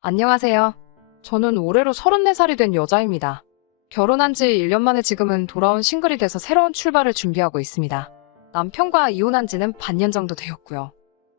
안녕하세요. 저는 올해로 34살이 된 여자입니다. 결혼한 지 1년 만에 지금은 돌아온 싱글이 돼서 새로운 출발을 준비하고 있습니다. 남편과 이혼한 지는 반년 정도 되었고요.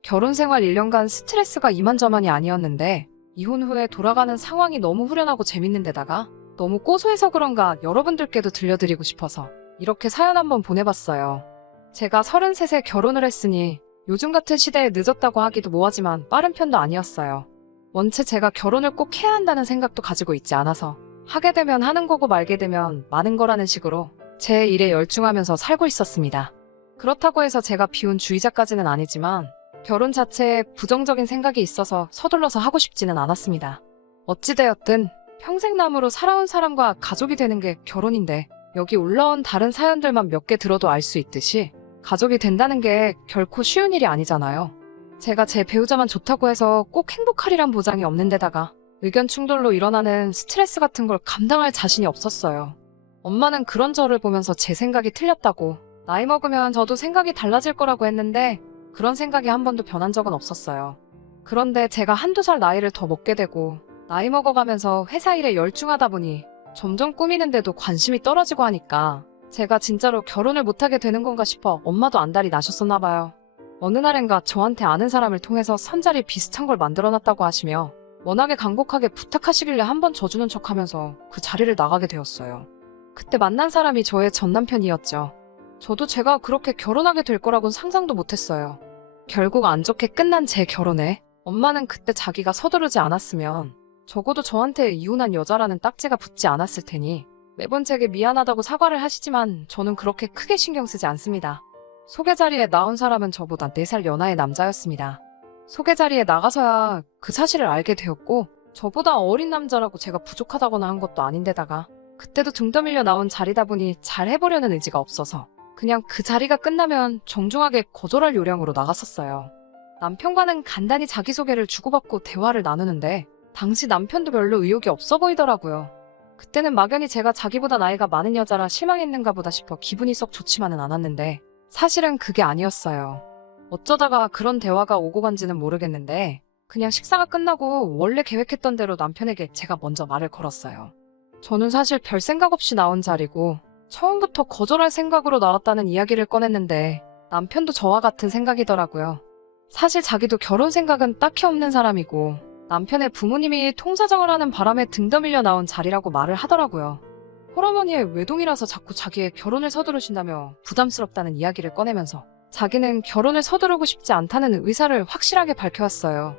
결혼 생활 1년간 스트레스가 이만저만이 아니었는데 이혼 후에 돌아가는 상황이 너무 후련하고 재밌는 데다가 너무 고소해서 그런가 여러분들께도 들려드리고 싶어서 이렇게 사연 한번 보내봤어요. 제가 33세 결혼을 했으니 요즘 같은 시대에 늦었다고 하기도 뭐하지만 빠른 편도 아니었어요. 원체 제가 결혼을 꼭 해야 한다는 생각도 가지고 있지 않아서 하게 되면 하는 거고 말게 되면 마는 거라는 식으로 제 일에 열중하면서 살고 있었습니다. 그렇다고 해서 제가 비혼주의자까지는 아니지만 결혼 자체에 부정적인 생각이 있어서 서둘러서 하고 싶지는 않았습니다. 어찌되었든 평생 남으로 살아온 사람과 가족이 되는 게 결혼인데 여기 올라온 다른 사연들만 몇 개 들어도 알 수 있듯이 가족이 된다는 게 결코 쉬운 일이 아니잖아요. 제가 제 배우자만 좋다고 해서 꼭 행복하리란 보장이 없는 데다가 의견 충돌로 일어나는 스트레스 같은 걸 감당할 자신이 없었어요. 엄마는 그런 저를 보면서 제 생각이 틀렸다고 나이 먹으면 저도 생각이 달라질 거라고 했는데 그런 생각이 한 번도 변한 적은 없었어요. 그런데 제가 한두 살 나이를 더 먹게 되고 나이 먹어가면서 회사 일에 열중하다 보니 점점 꾸미는데도 관심이 떨어지고 하니까 제가 진짜로 결혼을 못하게 되는 건가 싶어 엄마도 안달이 나셨었나 봐요. 어느 날엔가 저한테 아는 사람을 통해서 선자리 비슷한 걸 만들어놨다고 하시며 워낙에 간곡하게 부탁하시길래 한번 져주는 척하면서 그 자리를 나가게 되었어요. 그때 만난 사람이 저의 전 남편이었죠. 저도 제가 그렇게 결혼하게 될 거라고는 상상도 못했어요. 결국 안 좋게 끝난 제 결혼에 엄마는 그때 자기가 서두르지 않았으면 적어도 저한테 이혼한 여자라는 딱지가 붙지 않았을 테니 매번 제게 미안하다고 사과를 하시지만 저는 그렇게 크게 신경 쓰지 않습니다. 소개 자리에 나온 사람은 저보다 4살 연하의 남자였습니다. 소개 자리에 나가서야 그 사실을 알게 되었고 저보다 어린 남자라고 제가 부족하다거나 한 것도 아닌데다가 그때도 등 떠밀려 나온 자리다 보니 잘 해보려는 의지가 없어서 그냥 그 자리가 끝나면 정중하게 거절할 요량으로 나갔었어요. 남편과는 간단히 자기소개를 주고받고 대화를 나누는데 당시 남편도 별로 의욕이 없어 보이더라고요. 그때는 막연히 제가 자기보다 나이가 많은 여자라 실망했는가 보다 싶어 기분이 썩 좋지만은 않았는데 사실은 그게 아니었어요. 어쩌다가 그런 대화가 오고 간지는 모르겠는데 그냥 식사가 끝나고 원래 계획했던 대로 남편에게 제가 먼저 말을 걸었어요. 저는 사실 별 생각 없이 나온 자리고 처음부터 거절할 생각으로 나왔다는 이야기를 꺼냈는데 남편도 저와 같은 생각이더라고요. 사실 자기도 결혼 생각은 딱히 없는 사람이고 남편의 부모님이 통사정을 하는 바람에 등 떠밀려 나온 자리라고 말을 하더라고요. 홀어머니의 외동이라서 자꾸 자기의 결혼을 서두르신다며 부담스럽다는 이야기를 꺼내면서 자기는 결혼을 서두르고 싶지 않다는 의사를 확실하게 밝혀왔어요.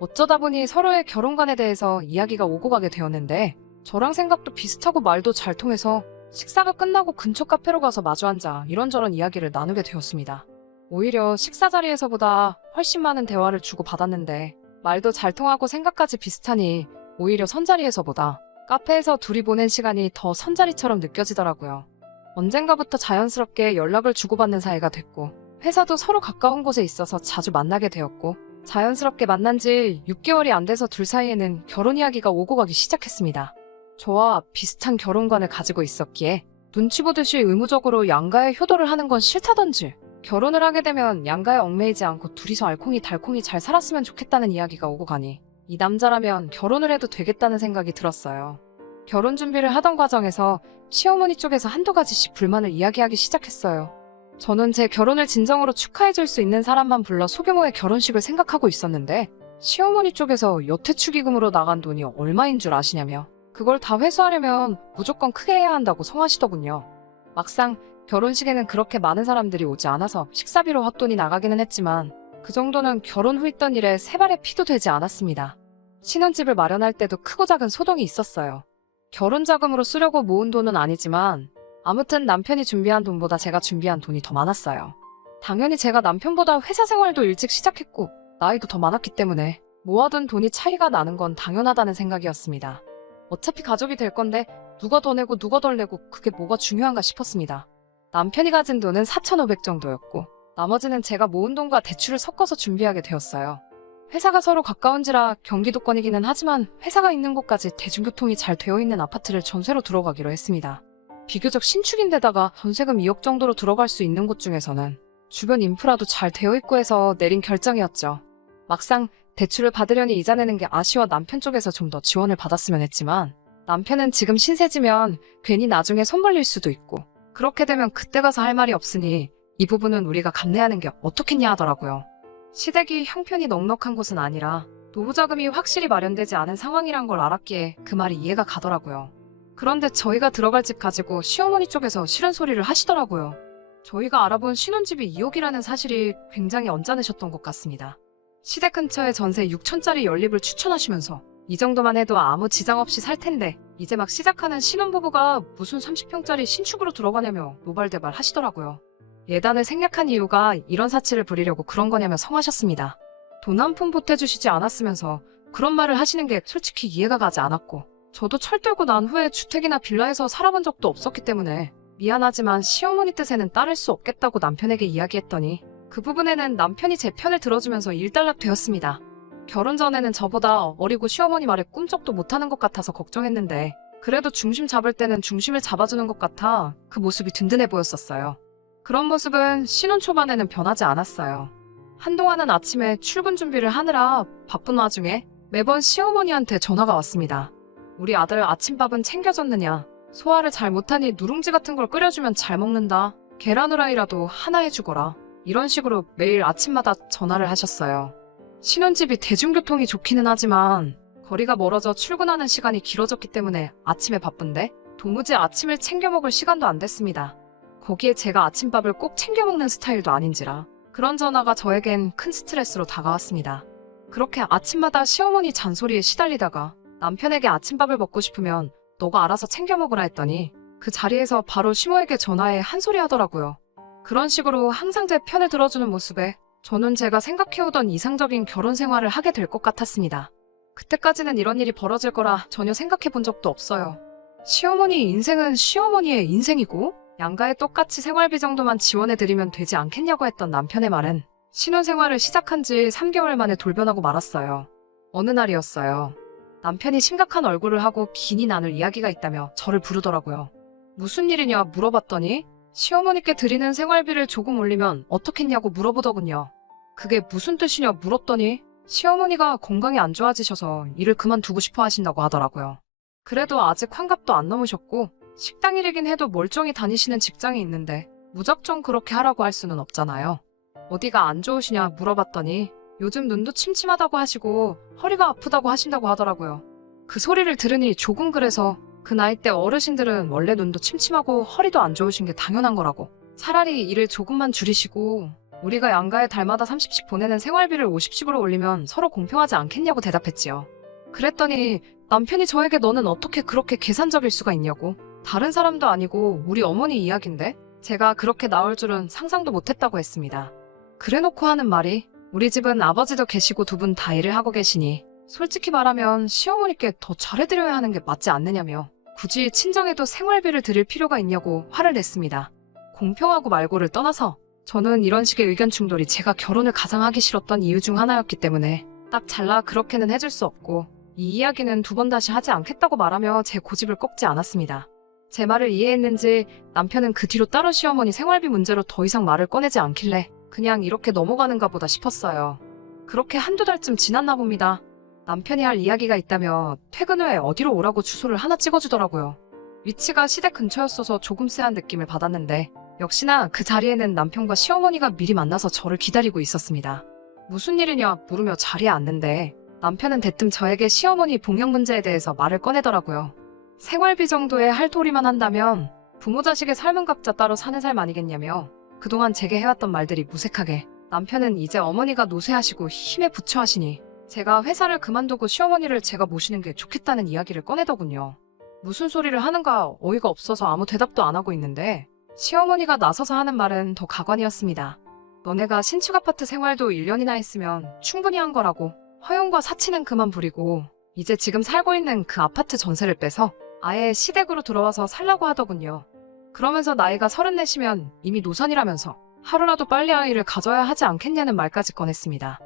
어쩌다 보니 서로의 결혼관에 대해서 이야기가 오고 가게 되었는데 저랑 생각도 비슷하고 말도 잘 통해서 식사가 끝나고 근처 카페로 가서 마주 앉아 이런저런 이야기를 나누게 되었습니다. 오히려 식사 자리에서보다 훨씬 많은 대화를 주고받았는데 말도 잘 통하고 생각까지 비슷하니 오히려 선자리에서보다 카페에서 둘이 보낸 시간이 더 선자리처럼 느껴지더라고요. 언젠가부터 자연스럽게 연락을 주고받는 사이가 됐고 회사도 서로 가까운 곳에 있어서 자주 만나게 되었고 자연스럽게 만난 지 6개월이 안 돼서 둘 사이에는 결혼 이야기가 오고 가기 시작했습니다. 저와 비슷한 결혼관을 가지고 있었기에 눈치 보듯이 의무적으로 양가에 효도를 하는 건 싫다던지 결혼을 하게 되면 양가에 얽매이지 않고 둘이서 알콩달콩이 잘 살았으면 좋겠다는 이야기가 오고 가니 이 남자라면 결혼을 해도 되겠다는 생각이 들었어요. 결혼 준비를 하던 과정에서 시어머니 쪽에서 한두 가지씩 불만을 이야기하기 시작했어요. 저는 제 결혼을 진정으로 축하해줄 수 있는 사람만 불러 소규모의 결혼식을 생각하고 있었는데 시어머니 쪽에서 여태 축의금으로 나간 돈이 얼마인 줄 아시냐며 그걸 다 회수하려면 무조건 크게 해야 한다고 성하시더군요. 막상 결혼식에는 그렇게 많은 사람들이 오지 않아서 식사비로 헛돈이 나가기는 했지만 그 정도는 결혼 후 있던 일에 세 발의 피도 되지 않았습니다. 신혼집을 마련할 때도 크고 작은 소동이 있었어요. 결혼 자금으로 쓰려고 모은 돈은 아니지만 아무튼 남편이 준비한 돈보다 제가 준비한 돈이 더 많았어요. 당연히 제가 남편보다 회사 생활도 일찍 시작했고 나이도 더 많았기 때문에 모아둔 돈이 차이가 나는 건 당연하다는 생각이었습니다. 어차피 가족이 될 건데 누가 더 내고 누가 덜 내고 그게 뭐가 중요한가 싶었습니다. 남편이 가진 돈은 4,500 정도였고 나머지는 제가 모은 돈과 대출을 섞어서 준비하게 되었어요. 회사가 서로 가까운지라 경기도권이기는 하지만 회사가 있는 곳까지 대중교통이 잘 되어 있는 아파트를 전세로 들어가기로 했습니다. 비교적 신축인데다가 전세금 2억 정도로 들어갈 수 있는 곳 중에서는 주변 인프라도 잘 되어 있고 해서 내린 결정이었죠. 막상 대출을 받으려니 이자 내는 게 아쉬워 남편 쪽에서 좀 더 지원을 받았으면 했지만 남편은 지금 신세지면 괜히 나중에 손 벌릴 수도 있고 그렇게 되면 그때 가서 할 말이 없으니 이 부분은 우리가 감내하는 게 어떻겠냐 하더라고요. 시댁이 형편이 넉넉한 곳은 아니라 노후자금이 확실히 마련되지 않은 상황이란 걸 알았기에 그 말이 이해가 가더라고요. 그런데 저희가 들어갈 집 가지고 시어머니 쪽에서 싫은 소리를 하시더라고요. 저희가 알아본 신혼집이 2억이라는 사실이 굉장히 언짢으셨던 것 같습니다. 시댁 근처에 전세 6천짜리 연립을 추천하시면서 이 정도만 해도 아무 지장 없이 살 텐데 이제 막 시작하는 신혼부부가 무슨 30평짜리 신축으로 들어가냐며 노발대발 하시더라고요. 예단을 생략한 이유가 이런 사치를 부리려고 그런 거냐며 성하셨습니다. 돈 한 푼 보태주시지 않았으면서 그런 말을 하시는 게 솔직히 이해가 가지 않았고 저도 철 들고 난 후에 주택이나 빌라에서 살아본 적도 없었기 때문에 미안하지만 시어머니 뜻에는 따를 수 없겠다고 남편에게 이야기했더니 그 부분에는 남편이 제 편을 들어주면서 일단락되었습니다. 결혼 전에는 저보다 어리고 시어머니 말에 꿈쩍도 못하는 것 같아서 걱정했는데 그래도 중심 잡을 때는 중심을 잡아주는 것 같아 그 모습이 든든해 보였었어요. 그런 모습은 신혼 초반에는 변하지 않았어요. 한동안은 아침에 출근 준비를 하느라 바쁜 와중에 매번 시어머니한테 전화가 왔습니다. 우리 아들 아침밥은 챙겨줬느냐? 소화를 잘 못하니 누룽지 같은 걸 끓여주면 잘 먹는다. 계란 후라이라도 하나 해주거라. 이런 식으로 매일 아침마다 전화를 하셨어요. 신혼집이 대중교통이 좋기는 하지만 거리가 멀어져 출근하는 시간이 길어졌기 때문에 아침에 바쁜데 도무지 아침을 챙겨 먹을 시간도 안 됐습니다. 거기에 제가 아침밥을 꼭 챙겨 먹는 스타일도 아닌지라 그런 전화가 저에겐 큰 스트레스로 다가왔습니다. 그렇게 아침마다 시어머니 잔소리에 시달리다가 남편에게 아침밥을 먹고 싶으면 너가 알아서 챙겨 먹으라 했더니 그 자리에서 바로 시모에게 전화해 한 소리 하더라고요. 그런 식으로 항상 제 편을 들어주는 모습에 저는 제가 생각해오던 이상적인 결혼 생활을 하게 될 것 같았습니다. 그때까지는 이런 일이 벌어질 거라 전혀 생각해 본 적도 없어요. 시어머니의 인생은 시어머니의 인생이고 양가에 똑같이 생활비 정도만 지원해드리면 되지 않겠냐고 했던 남편의 말은 신혼생활을 시작한 지 3개월 만에 돌변하고 말았어요. 어느 날이었어요. 남편이 심각한 얼굴을 하고 긴히 나눌 이야기가 있다며 저를 부르더라고요. 무슨 일이냐 물어봤더니 시어머니께 드리는 생활비를 조금 올리면 어떻겠냐고 물어보더군요. 그게 무슨 뜻이냐 물었더니 시어머니가 건강이 안 좋아지셔서 일을 그만두고 싶어 하신다고 하더라고요. 그래도 아직 환갑도 안 넘으셨고 식당 일이긴 해도 멀쩡히 다니시는 직장이 있는데 무작정 그렇게 하라고 할 수는 없잖아요. 어디가 안 좋으시냐 물어봤더니 요즘 눈도 침침하다고 하시고 허리가 아프다고 하신다고 하더라고요. 그 소리를 들으니 조금 그래서 그 나이 때 어르신들은 원래 눈도 침침하고 허리도 안 좋으신 게 당연한 거라고 차라리 일을 조금만 줄이시고 우리가 양가에 달마다 30씩 보내는 생활비를 50씩으로 올리면 서로 공평하지 않겠냐고 대답했지요. 그랬더니 남편이 저에게 너는 어떻게 그렇게 계산적일 수가 있냐고 다른 사람도 아니고 우리 어머니 이야기인데 제가 그렇게 나올 줄은 상상도 못했다고 했습니다. 그래놓고 하는 말이 우리 집은 아버지도 계시고 두 분 다 일을 하고 계시니 솔직히 말하면 시어머니께 더 잘해드려야 하는 게 맞지 않느냐며 굳이 친정에도 생활비를 드릴 필요가 있냐고 화를 냈습니다. 공평하고 말고를 떠나서 저는 이런 식의 의견 충돌이 제가 결혼을 가장 하기 싫었던 이유 중 하나였기 때문에 딱 잘라 그렇게는 해줄 수 없고 이 이야기는 두 번 다시 하지 않겠다고 말하며 제 고집을 꺾지 않았습니다. 제 말을 이해했는지 남편은 그 뒤로 따로 시어머니 생활비 문제로 더 이상 말을 꺼내지 않길래 그냥 이렇게 넘어가는가 보다 싶었어요. 그렇게 한두 달쯤 지났나 봅니다. 남편이 할 이야기가 있다며 퇴근 후에 어디로 오라고 주소를 하나 찍어주더라고요. 위치가 시댁 근처였어서 조금 쎄한 느낌을 받았는데 역시나 그 자리에는 남편과 시어머니가 미리 만나서 저를 기다리고 있었습니다. 무슨 일이냐 물으며 자리에 앉는데 남편은 대뜸 저에게 시어머니 봉양 문제에 대해서 말을 꺼내더라고요. 생활비 정도의 할도리만 한다면 부모 자식의 삶은 각자 따로 사는 삶 아니겠냐며 그동안 제게 해왔던 말들이 무색하게 남편은 이제 어머니가 노쇠하시고 힘에 부처하시니 제가 회사를 그만두고 시어머니를 제가 모시는 게 좋겠다는 이야기를 꺼내더군요. 무슨 소리를 하는가 어이가 없어서 아무 대답도 안 하고 있는데 시어머니가 나서서 하는 말은 더 가관이었습니다. 너네가 신축 아파트 생활도 1년이나 했으면 충분히 한 거라고 허용과 사치는 그만 부리고 이제 지금 살고 있는 그 아파트 전세를 빼서 아예 시댁으로 들어와서 살라고 하더군요. 그러면서 나이가 34시면 이미 노산이라면서 하루라도 빨리 아이를 가져야 하지 않겠냐는 말까지 꺼냈습니다.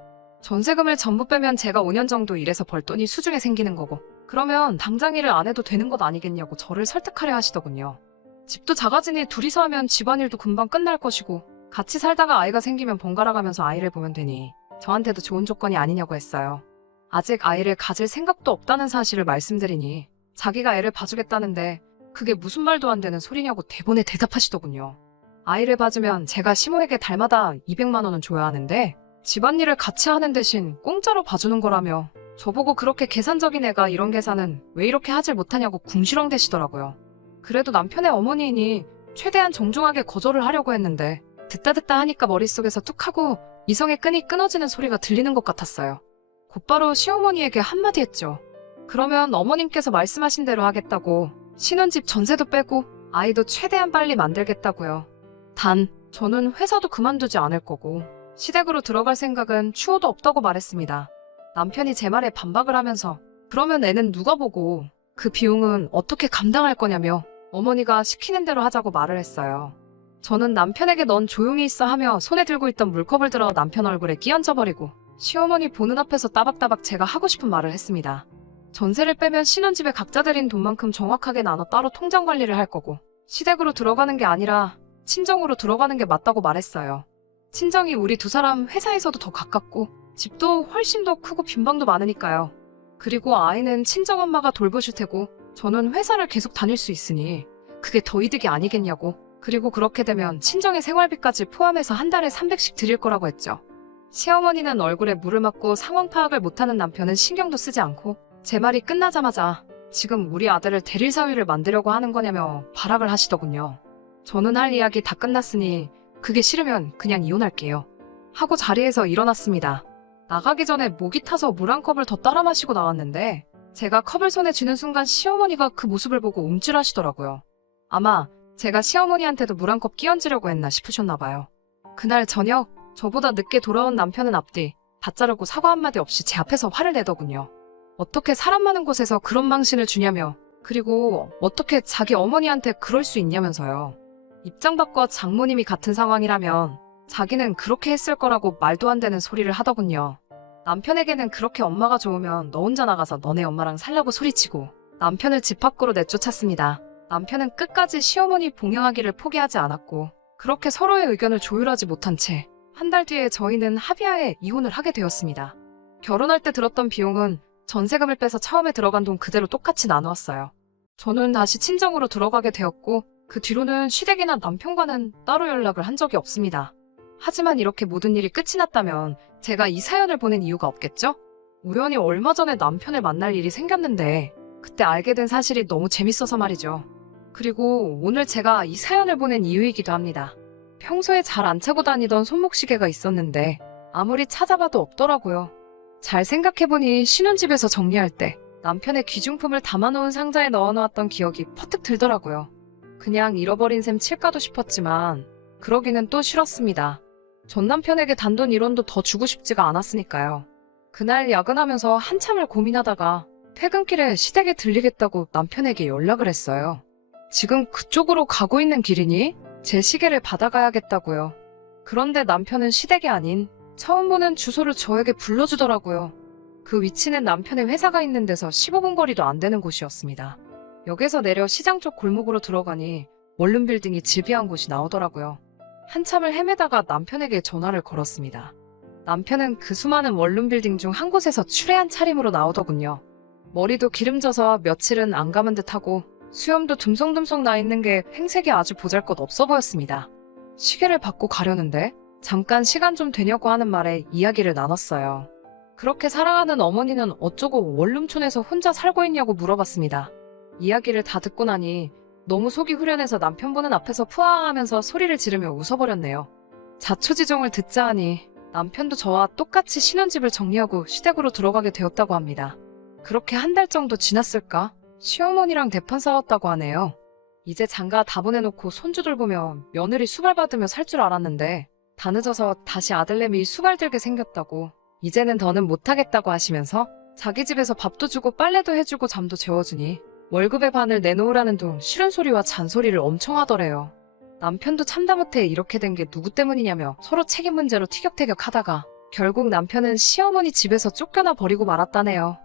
전세금을 전부 빼면 제가 5년 정도 일해서 벌 돈이 수중에 생기는 거고 그러면 당장 일을 안 해도 되는 것 아니겠냐고 저를 설득하려 하시더군요. 집도 작아지니 둘이서 하면 집안일도 금방 끝날 것이고 같이 살다가 아이가 생기면 번갈아 가면서 아이를 보면 되니 저한테도 좋은 조건이 아니냐고 했어요. 아직 아이를 가질 생각도 없다는 사실을 말씀드리니 자기가 애를 봐주겠다는데 그게 무슨 말도 안 되는 소리냐고 대본에 대답하시더군요. 아이를 봐주면 제가 시모에게 달마다 200만 원은 줘야 하는데 집안일을 같이 하는 대신 공짜로 봐주는 거라며 저보고 그렇게 계산적인 애가 이런 계산은 왜 이렇게 하질 못하냐고 궁시렁대시더라고요. 그래도 남편의 어머니이니 최대한 정중하게 거절을 하려고 했는데 듣다 하니까 머릿속에서 뚝 하고 이성의 끈이 끊어지는 소리가 들리는 것 같았어요. 곧바로 시어머니에게 한마디 했죠. 그러면 어머님께서 말씀하신 대로 하겠다고 신혼집 전세도 빼고 아이도 최대한 빨리 만들겠다고요. 단 저는 회사도 그만두지 않을 거고 시댁으로 들어갈 생각은 추호도 없다고 말했습니다. 남편이 제 말에 반박을 하면서 그러면 애는 누가 보고 그 비용은 어떻게 감당할 거냐며 어머니가 시키는 대로 하자고 말을 했어요. 저는 남편에게 넌 조용히 있어 하며 손에 들고 있던 물컵을 들어 남편 얼굴에 끼얹어버리고 시어머니 보는 앞에서 따박따박 제가 하고 싶은 말을 했습니다. 전세를 빼면 신혼집에 각자 들인 돈만큼 정확하게 나눠 따로 통장 관리를 할 거고 시댁으로 들어가는 게 아니라 친정으로 들어가는 게 맞다고 말했어요. 친정이 우리 두 사람 회사에서도 더 가깝고 집도 훨씬 더 크고 빈방도 많으니까요. 그리고 아이는 친정엄마가 돌보실 테고 저는 회사를 계속 다닐 수 있으니 그게 더 이득이 아니겠냐고. 그리고 그렇게 되면 친정의 생활비까지 포함해서 한 달에 300씩 드릴 거라고 했죠. 시어머니는 얼굴에 물을 맞고 상황 파악을 못하는 남편은 신경도 쓰지 않고 제 말이 끝나자마자 지금 우리 아들을 대릴 사위를 만들려고 하는 거냐며 발악을 하시더군요. 저는 할 이야기 다 끝났으니 그게 싫으면 그냥 이혼할게요 하고 자리에서 일어났습니다. 나가기 전에 목이 타서 물 한 컵을 더 따라 마시고 나왔는데 제가 컵을 손에 쥐는 순간 시어머니가 그 모습을 보고 움찔하시더라고요. 아마 제가 시어머니한테도 물 한 컵 끼얹으려고 했나 싶으셨나 봐요. 그날 저녁 저보다 늦게 돌아온 남편은 앞뒤 다 자르고 사과 한마디 없이 제 앞에서 화를 내더군요. 어떻게 사람 많은 곳에서 그런 망신을 주냐며 그리고 어떻게 자기 어머니한테 그럴 수 있냐면서요. 입장 바꿔 장모님이 같은 상황이라면 자기는 그렇게 했을 거라고 말도 안 되는 소리를 하더군요. 남편에게는 그렇게 엄마가 좋으면 너 혼자 나가서 너네 엄마랑 살라고 소리치고 남편을 집 밖으로 내쫓았습니다. 남편은 끝까지 시어머니 봉양하기를 포기하지 않았고 그렇게 서로의 의견을 조율하지 못한 채 한 달 뒤에 저희는 합의하에 이혼을 하게 되었습니다. 결혼할 때 들었던 비용은 전세금을 빼서 처음에 들어간 돈 그대로 똑같이 나누었어요. 저는 다시 친정으로 들어가게 되었고 그 뒤로는 시댁이나 남편과는 따로 연락을 한 적이 없습니다. 하지만 이렇게 모든 일이 끝이 났다면 제가 이 사연을 보낸 이유가 없겠죠? 우연히 얼마 전에 남편을 만날 일이 생겼는데 그때 알게 된 사실이 너무 재밌어서 말이죠. 그리고 오늘 제가 이 사연을 보낸 이유이기도 합니다. 평소에 잘 안 차고 다니던 손목시계가 있었는데 아무리 찾아봐도 없더라고요. 잘 생각해보니 신혼집에서 정리할 때 남편의 귀중품을 담아놓은 상자에 넣어놓았던 기억이 퍼뜩 들더라고요. 그냥 잃어버린 셈 칠까도 싶었지만 그러기는 또 싫었습니다. 전 남편에게 단돈 1원도 더 주고 싶지가 않았으니까요. 그날 야근하면서 한참을 고민하다가 퇴근길에 시댁에 들리겠다고 남편에게 연락을 했어요. 지금 그쪽으로 가고 있는 길이니 제 시계를 받아가야겠다고요. 그런데 남편은 시댁이 아닌 처음 보는 주소를 저에게 불러주더라고요. 그 위치는 남편의 회사가 있는 데서 15분 거리도 안 되는 곳이었습니다. 역에서 내려 시장 쪽 골목으로 들어가니 원룸 빌딩이 질비한 곳이 나오더라고요. 한참을 헤매다가 남편에게 전화를 걸었습니다. 남편은 그 수많은 원룸 빌딩 중 한 곳에서 추레한 차림으로 나오더군요. 머리도 기름져서 며칠은 안 감은 듯하고 수염도 듬성듬성 나 있는 게 행색이 아주 보잘것없어 보였습니다. 시계를 받고 가려는데 잠깐 시간 좀 되냐고 하는 말에 이야기를 나눴어요. 그렇게 사랑하는 어머니는 어쩌고 원룸촌에서 혼자 살고 있냐고 물어봤습니다. 이야기를 다 듣고 나니 너무 속이 후련해서 남편 보는 앞에서 푸아하면서 소리를 지르며 웃어버렸네요. 자초지종을 듣자 하니 남편도 저와 똑같이 신혼집을 정리하고 시댁으로 들어가게 되었다고 합니다. 그렇게 한 달 정도 지났을까? 시어머니랑 대판 싸웠다고 하네요. 이제 장가 다 보내놓고 손주 돌보며 며느리 수발 받으며 살 줄 알았는데 다 늦어서 다시 아들내미 수발 들게 생겼다고 이제는 더는 못하겠다고 하시면서 자기 집에서 밥도 주고 빨래도 해주고 잠도 재워주니 월급의 반을 내놓으라는 둥 싫은 소리와 잔소리를 엄청 하더래요. 남편도 참다 못해 이렇게 된 게 누구 때문이냐며 서로 책임 문제로 티격태격 하다가 결국 남편은 시어머니 집에서 쫓겨나 버리고 말았다네요.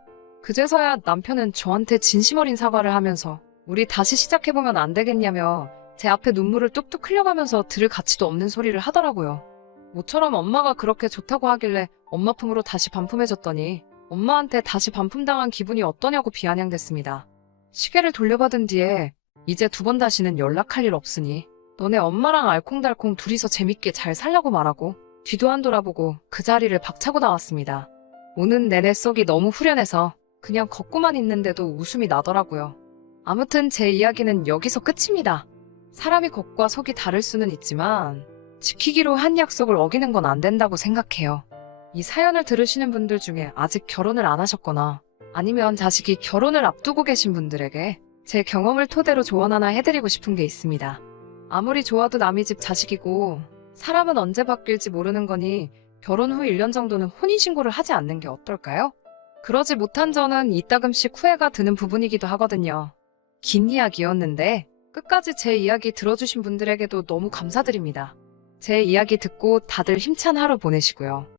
그제서야 남편은 저한테 진심 어린 사과를 하면서 우리 다시 시작해보면 안 되겠냐며 제 앞에 눈물을 뚝뚝 흘려가면서 들을 가치도 없는 소리를 하더라고요. 모처럼 엄마가 그렇게 좋다고 하길래 엄마 품으로 다시 반품해줬더니 엄마한테 다시 반품당한 기분이 어떠냐고 비아냥댔습니다. 시계를 돌려받은 뒤에 이제 두 번 다시는 연락할 일 없으니 너네 엄마랑 알콩달콩 둘이서 재밌게 잘 살라고 말하고 뒤도 안 돌아보고 그 자리를 박차고 나왔습니다. 오는 내내 속이 너무 후련해서 그냥 걷고만 있는데도 웃음이 나더라고요. 아무튼 제 이야기는 여기서 끝입니다. 사람이 겉과 속이 다를 수는 있지만 지키기로 한 약속을 어기는 건 안 된다고 생각해요. 이 사연을 들으시는 분들 중에 아직 결혼을 안 하셨거나 아니면 자식이 결혼을 앞두고 계신 분들에게 제 경험을 토대로 조언 하나 해드리고 싶은 게 있습니다. 아무리 좋아도 남의 집 자식이고 사람은 언제 바뀔지 모르는 거니 결혼 후 1년 정도는 혼인신고를 하지 않는 게 어떨까요? 그러지 못한 저는 이따금씩 후회가 드는 부분이기도 하거든요. 긴 이야기였는데 끝까지 제 이야기 들어주신 분들에게도 너무 감사드립니다. 제 이야기 듣고 다들 힘찬 하루 보내시고요.